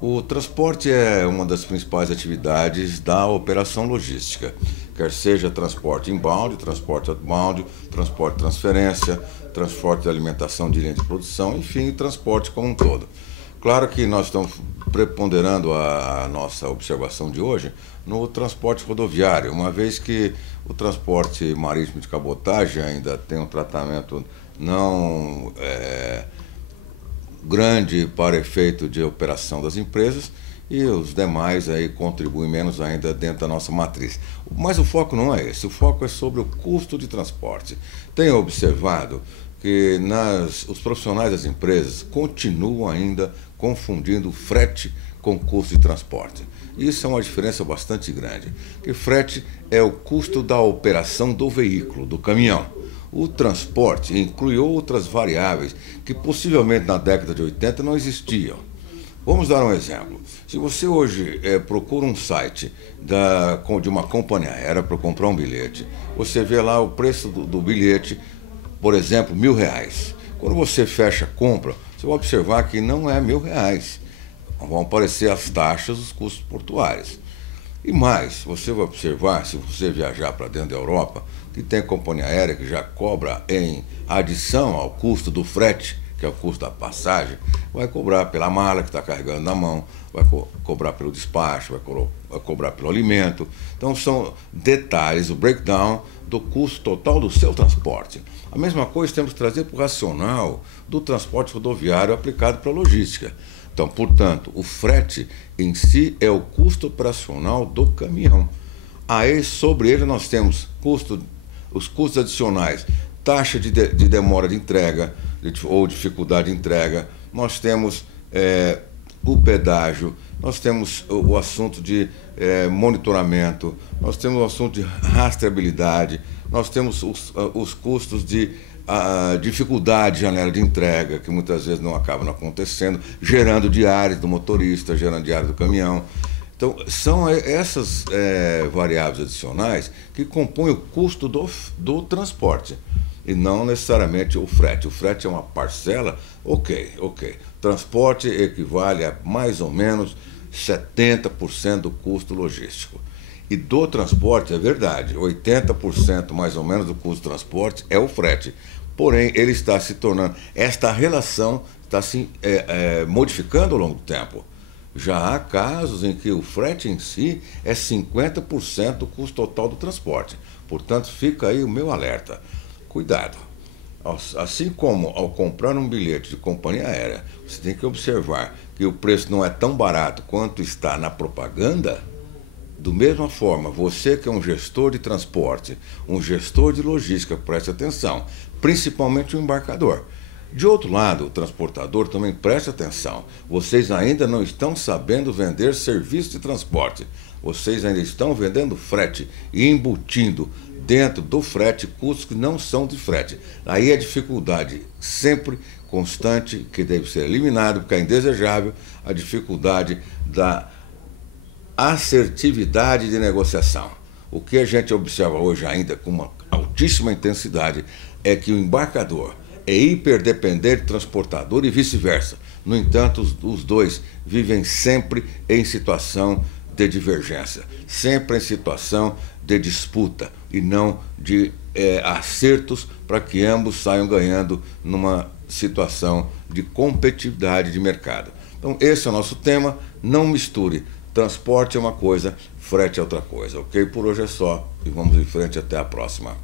O transporte é uma das principais atividades da operação logística, quer seja transporte inbound, transporte outbound, transporte de transferência, transporte de alimentação de linha de produção, enfim, transporte como um todo. Claro que nós estamos preponderando a nossa observação de hoje no transporte rodoviário, uma vez que o transporte marítimo de cabotagem ainda tem um tratamento não grande para efeito de operação das empresas e os demais aí contribuem menos ainda dentro da nossa matriz. Mas o foco não é esse, o foco é sobre o custo de transporte. Tenho observado que os profissionais das empresas continuam ainda confundindo frete com custo de transporte. Isso é uma diferença bastante grande, porque frete é o custo da operação do veículo, do caminhão. O transporte inclui outras variáveis que possivelmente na década de 80 não existiam. Vamos dar um exemplo. Se você hoje procura um site de uma companhia aérea para comprar um bilhete, você vê lá o preço do bilhete, por exemplo, R$ 1.000. Quando você fecha a compra, você vai observar que não é R$ 1.000. Vão aparecer as taxas, os custos portuários. E mais, você vai observar, se você viajar para dentro da Europa, que tem companhia aérea que já cobra em adição ao custo do frete, que é o custo da passagem, vai cobrar pela mala que está carregando na mão, vai cobrar pelo despacho, vai cobrar pelo alimento. Então são detalhes, o breakdown do custo total do seu transporte. A mesma coisa temos que trazer para o racional do transporte rodoviário aplicado para a logística. Então, portanto, o frete em si é o custo operacional do caminhão. Aí, sobre ele, nós temos os custos adicionais, taxa de demora de entrega ou dificuldade de entrega, nós temos o pedágio, nós temos o assunto de monitoramento, nós temos o assunto de rastreabilidade, nós temos os custos de dificuldade de janela de entrega, que muitas vezes não acabam acontecendo, gerando diárias do motorista, gerando diárias do caminhão. Então, são essas variáveis adicionais que compõem o custo do transporte, e não necessariamente o frete. O frete é uma parcela, ok. Transporte equivale a mais ou menos 70% do custo logístico. E do transporte, é verdade, 80% mais ou menos do custo do transporte é o frete. Porém, ele está se tornando, esta relação está se modificando ao longo do tempo. Já há casos em que o frete em si é 50% do custo total do transporte. Portanto, fica aí o meu alerta. Cuidado. Assim como ao comprar um bilhete de companhia aérea, você tem que observar que o preço não é tão barato quanto está na propaganda. Do mesma forma, você que é um gestor de transporte, um gestor de logística, preste atenção, principalmente o embarcador. De outro lado, o transportador também preste atenção. Vocês ainda não estão sabendo vender serviço de transporte. Vocês ainda estão vendendo frete e embutindo dentro do frete custos que não são de frete. Aí a dificuldade sempre constante, que deve ser eliminado, porque é indesejável, a dificuldade da assertividade de negociação. O que a gente observa hoje ainda com uma altíssima intensidade é que o embarcador é hiperdependente do transportador e vice-versa. No entanto, os dois vivem sempre em situação de divergência, sempre em situação de disputa e não de acertos para que ambos saiam ganhando numa situação de competitividade de mercado. Então, esse é o nosso tema. Não misture. Transporte é uma coisa, frete é outra coisa, ok? Por hoje é só e vamos em frente, até a próxima.